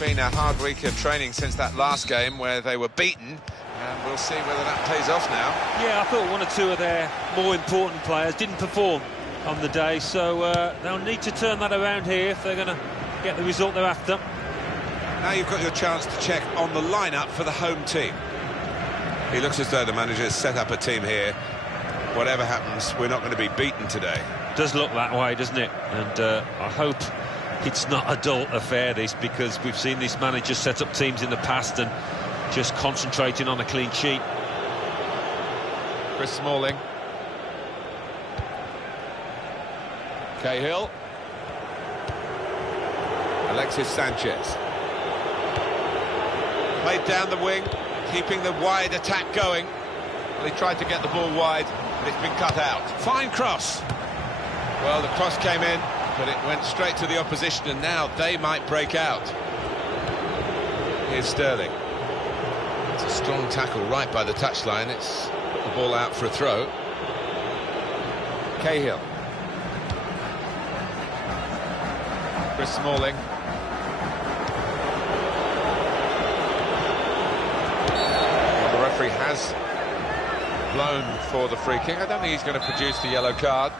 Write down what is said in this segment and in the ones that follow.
been a hard week of training since that last game where they were beaten, and we'll see whether that pays off now. Yeah, I thought one or two of their more important players didn't perform on the day, so they'll need to turn that around here if they're going to get the result they're after. Now you've got your chance to check on the lineup for the home team. He looks as though the manager's set up a team here. Whatever happens, we're not going to be beaten today. Does look that way, doesn't it? And I hope it's not a dull affair, this, because we've seen this manager set up teams in the past and just concentrating on a clean sheet. Chris Smalling. Cahill. Alexis Sanchez. Played down the wing, keeping the wide attack going. Well, he tried to get the ball wide, but it's been cut out. Fine cross. Well, the cross came in, but it went straight to the opposition, and now they might break out. Here's Sterling. It's a strong tackle right by the touchline. It's put the ball out for a throw. Cahill. Chris Smalling. Well, the referee has blown for the free kick. I don't think he's going to produce the yellow card.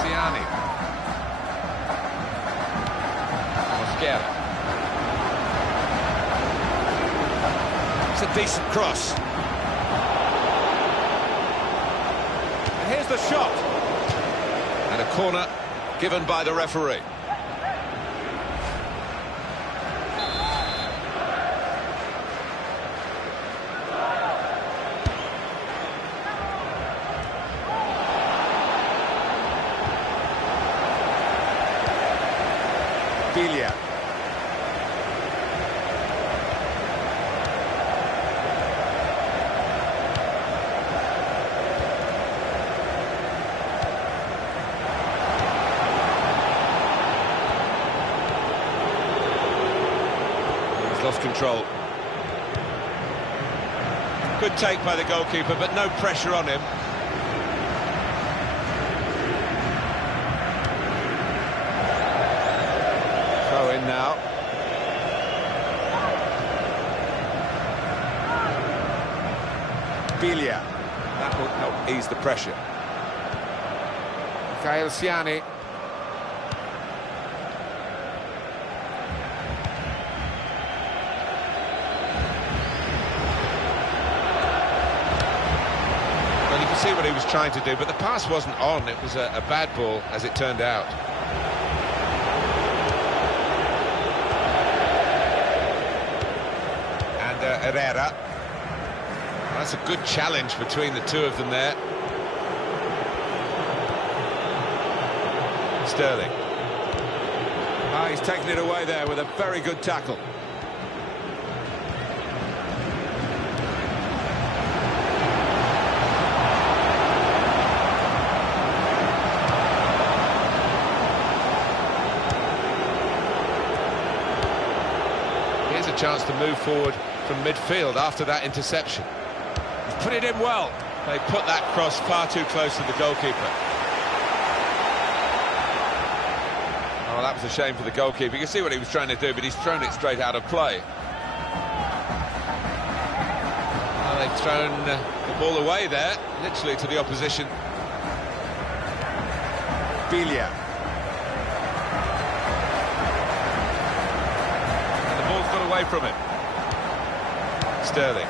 Siani. Mosquera. It's a decent cross. And here's the shot. And a corner given by the referee. Villa. He's lost control. Good take by the goalkeeper, but no pressure on him. Throw in now. Villa. That will help ease the pressure. Mikhail Siani. Well, you can see what he was trying to do, but the pass wasn't on. It was a bad ball, as it turned out. Herrera. That's a good challenge between the two of them there. Sterling. He's taken it away there with a very good tackle. Here's a chance to move forward from midfield after that interception. He's put it in well. They put that cross far too close to the goalkeeper. Oh, that was a shame for the goalkeeper. You can see what he was trying to do, but he's thrown it straight out of play. Well, they've thrown the ball away there, literally to the opposition. Villa. And the ball's got away from him. Sterling.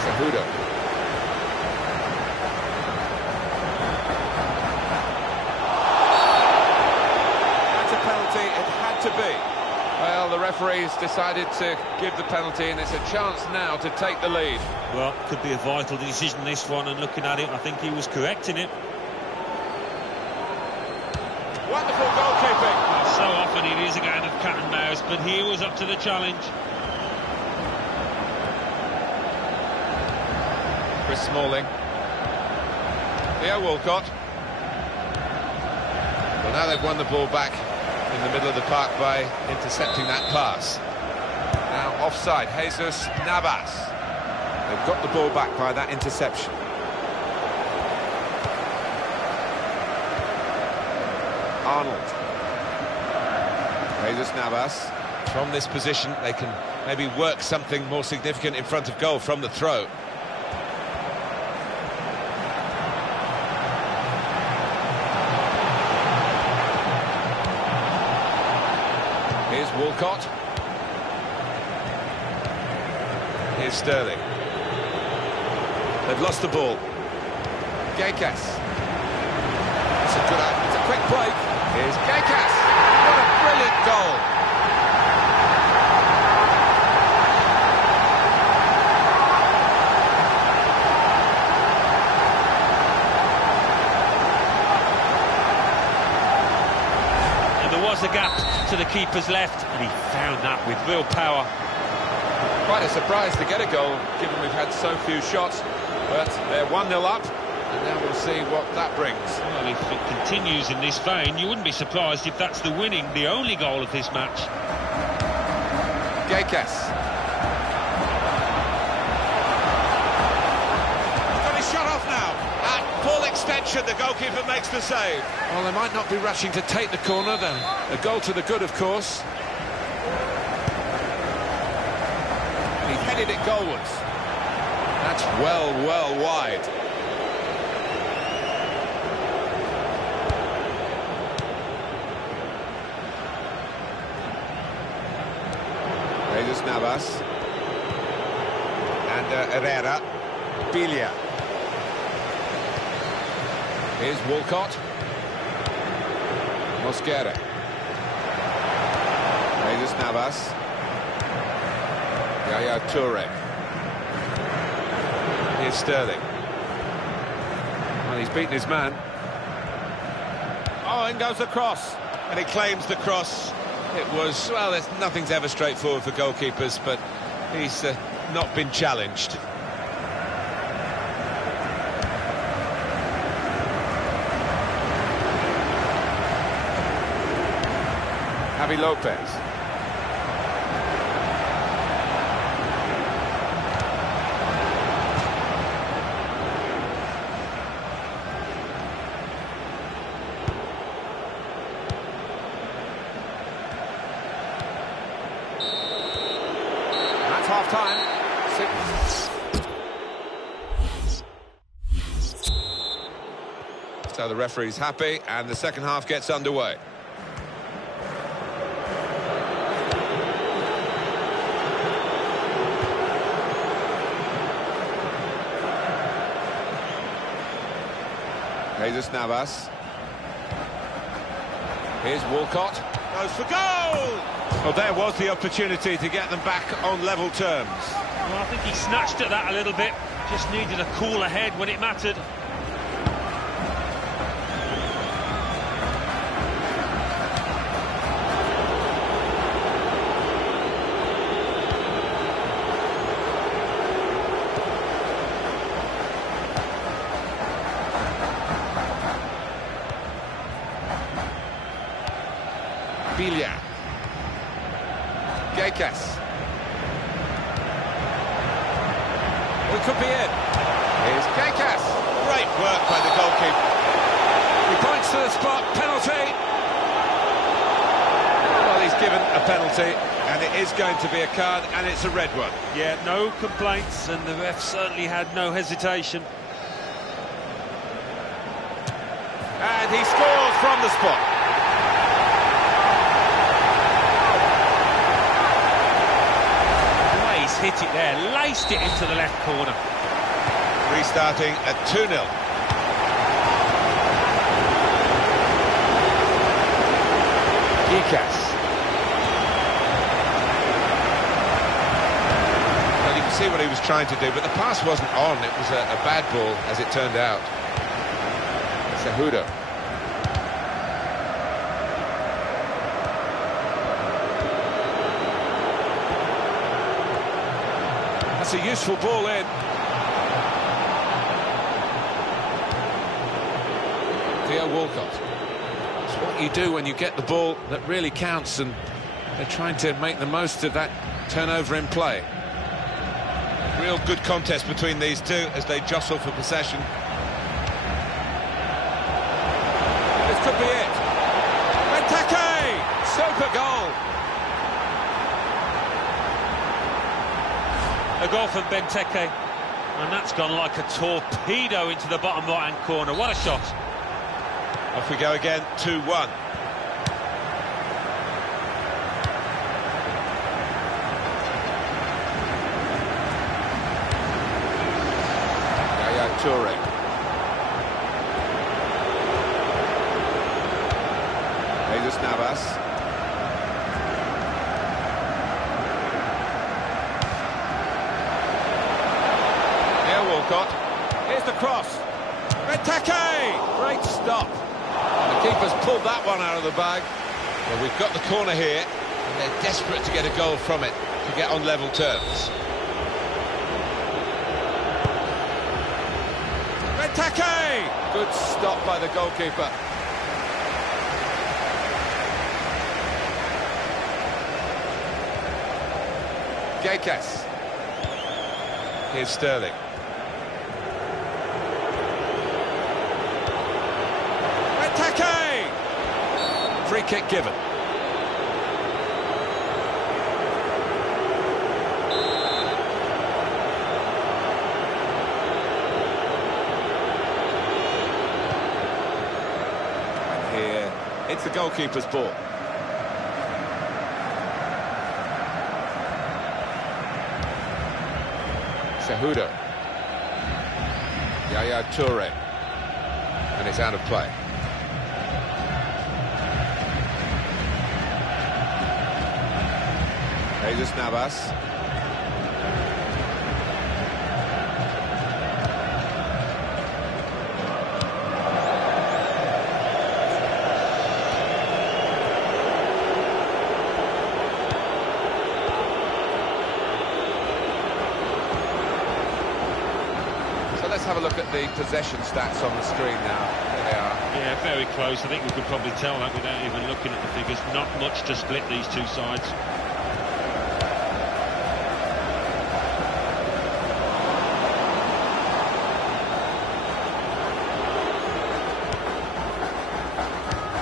Cejudo. That's a penalty, it had to be. Well, the referee's decided to give the penalty, and it's a chance now to take the lead. Well, could be a vital decision, this one, and looking at it, I think he was correct in it. Wonderful goalkeeping. So often it is a game of cat and mouse, but he was up to the challenge. Chris Smalling. Theo Walcott. Well, now they've won the ball back in the middle of the park by intercepting that pass. Now offside, Jesus Navas. They've got the ball back by that interception. Arnold. Jesus Navas. From this position, they can maybe work something more significant in front of goal from the throw. Here's Walcott. Here's Sterling. They've lost the ball. Gaykas. It's a quick break. Here's Gaykas. What a brilliant goal. And there was a gap to the keeper's left, and he found that with real power. Quite a surprise to get a goal, given we've had so few shots, but they're 1-0 up, and now we'll see what that brings. Well, if it continues in this vein, you wouldn't be surprised if that's the only goal of this match. Gaykas. He's got his shot off now. At full extension, the goalkeeper makes the save. Well, they might not be rushing to take the corner, then. A goal to the good, of course. He headed it goalwards. That's well wide. Jesus Navas. And Herrera. Bilia. Here's Walcott. Mosquera. Jesus Navas. Yaya Toure. Here's Sterling. Well, he's beaten his man. Oh, in goes the cross. And he claims the cross. It was, well, nothing's ever straightforward for goalkeepers, but he's not been challenged. Javi Lopez. That's half-time. So the referee's happy, and the second half gets underway. Jesus Navas. Here's Walcott. Goes for goal! Well, there was the opportunity to get them back on level terms. Well, I think he snatched at that a little bit. Just needed a cooler head when it mattered. Bilia. Gaykas. Well, it could be it. Here's Gaykas. Great work by the goalkeeper. He points to the spot. Penalty. Well, he's given a penalty, and it is going to be a card, and it's a red one. Yeah, no complaints, and the ref certainly had no hesitation. And he scores from the spot. Hit it there, laced it into the left corner. Restarting at 2-0. Gaykas. Well, you can see what he was trying to do, but the pass wasn't on. It was a bad ball, as it turned out. Cejudo. That's a useful ball in. Theo Walcott. It's what you do when you get the ball that really counts, and they're trying to make the most of that turnover in play. Real good contest between these two as they jostle for possession. This could be it. Benteke! Super goal! A goal from Benteke, and that's gone like a torpedo into the bottom right-hand corner. What a shot. Off we go again, 2-1. Toure. Jesus Navas. Here Walcott. Here's the cross. Benteke! Great stop. The keeper's pulled that one out of the bag. Well, we've got the corner here, and they're desperate to get a goal from it, to get on level terms. Benteke! Good stop by the goalkeeper. Gekas. Here's Sterling. Benteke! Free kick given. It's the goalkeeper's ball. Cejudo. Yaya Toure. And it's out of play. Jesus Navas. Let's have a look at the possession stats on the screen now. There they are. Yeah, very close. I think we could probably tell that without even looking at the figures. Not much to split these two sides.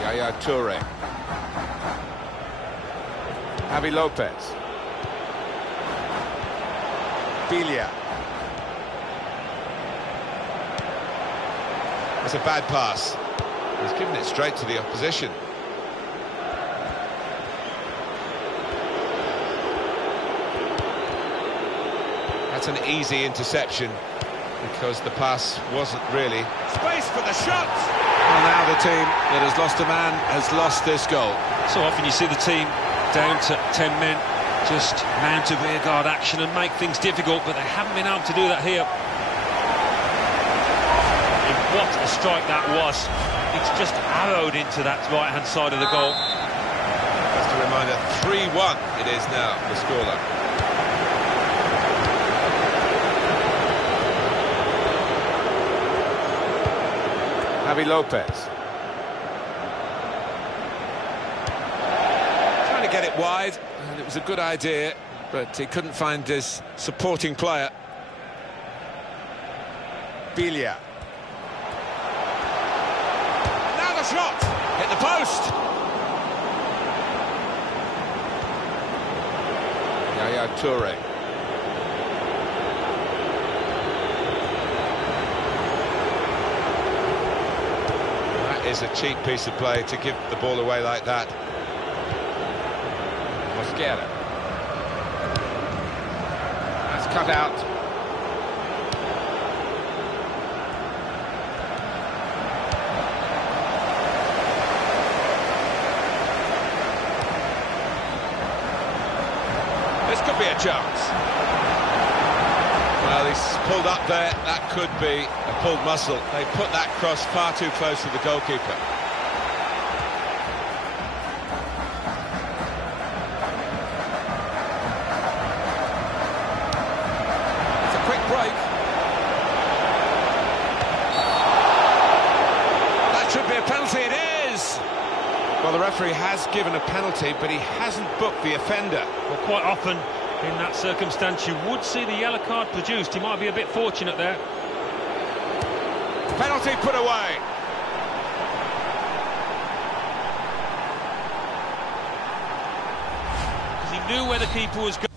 Yaya Toure. Javi Lopez. Bilia. It's a bad pass. He's given it straight to the opposition. That's an easy interception because the pass wasn't really... Space for the shot! Well, now the team that has lost a man has lost this goal. So often you see the team down to 10 men just mount a rearguard action and make things difficult, but they haven't been able to do that here. What a strike that was. It's just arrowed into that right-hand side of the goal. Just a reminder, 3-1 it is now, the scoreline. Javi Lopez. Trying to get it wide, and it was a good idea, but he couldn't find his supporting player. Bilia. Shot, hit the post. Yaya Toure. That is a cheap piece of play to give the ball away like that. Mosquera. That's cut out. This could be a chance. Well, he's pulled up there. That could be a pulled muscle. They put that cross far too close to the goalkeeper. It's a quick break. That should be a penalty. It is. Well, the referee has given a penalty, but he hasn't booked the offender. Well, quite often in that circumstance you would see the yellow card produced. He might be a bit fortunate there. Penalty put away. Because he knew where the keeper was going.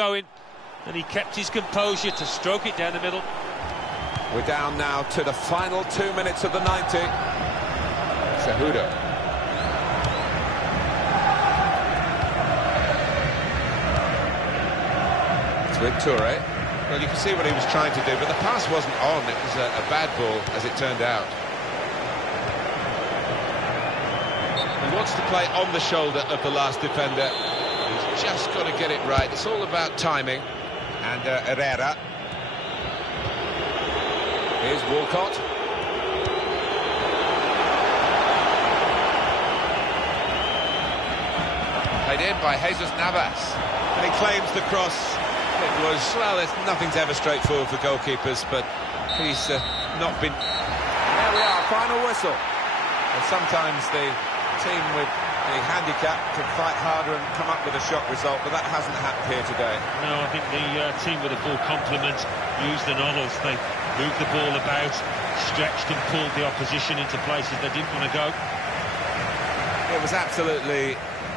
going, and he kept his composure to stroke it down the middle. We're down now to the final 2 minutes of the 90. Cejudo. It's with Toure. Well, you can see what he was trying to do, but the pass wasn't on. It was a bad ball, as it turned out. He wants to play on the shoulder of the last defender. He's just got to get it right. It's all about timing. And Herrera. Here's Walcott. Played in by Jesus Navas. And he claims the cross. It was, well, nothing's ever straightforward for goalkeepers, but he's not been... There we are, final whistle. And sometimes the team with the handicap can fight harder and come up with a shock result, but that hasn't happened here today. No, I think the team with a full complement used the noddles. They moved the ball about, stretched and pulled the opposition into places they didn't want to go. It was absolutely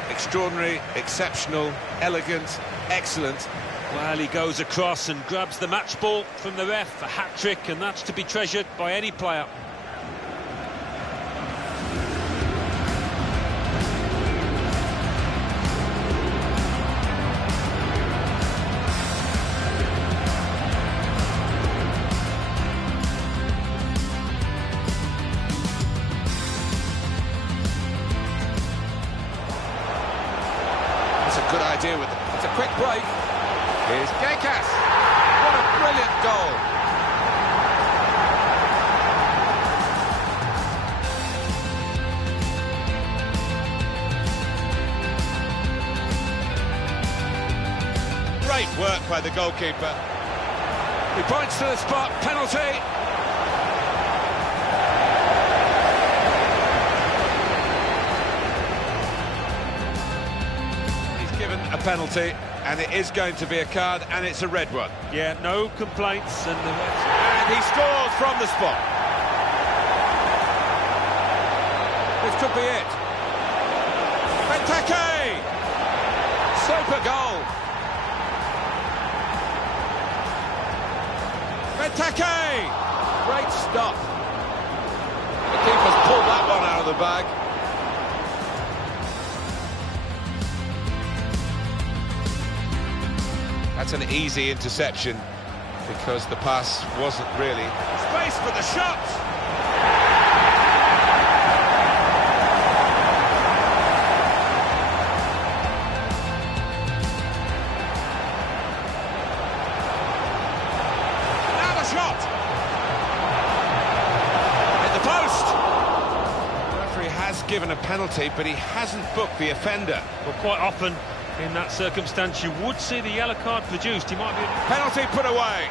extraordinary, exceptional, elegant, excellent. Well, he goes across and grabs the match ball from the ref, a hat-trick, and that's to be treasured by any player. It's a good idea with it's a quick break. Here's Gekas. What a brilliant goal. Great work by the goalkeeper. He points to the spot, penalty. He's given a penalty. And it is going to be a card, and it's a red one. Yeah, no complaints. And he scores from the spot. This could be it. Benteke! Super goal. Benteke! Great stop. The keeper's pulled that one out of the bag. That's an easy interception because the pass wasn't really... Space for the shot! Now the shot! Hit the post! The referee has given a penalty, but he hasn't booked the offender. well, quite often in that circumstance, you would see the yellow card produced. He might be... Penalty put away.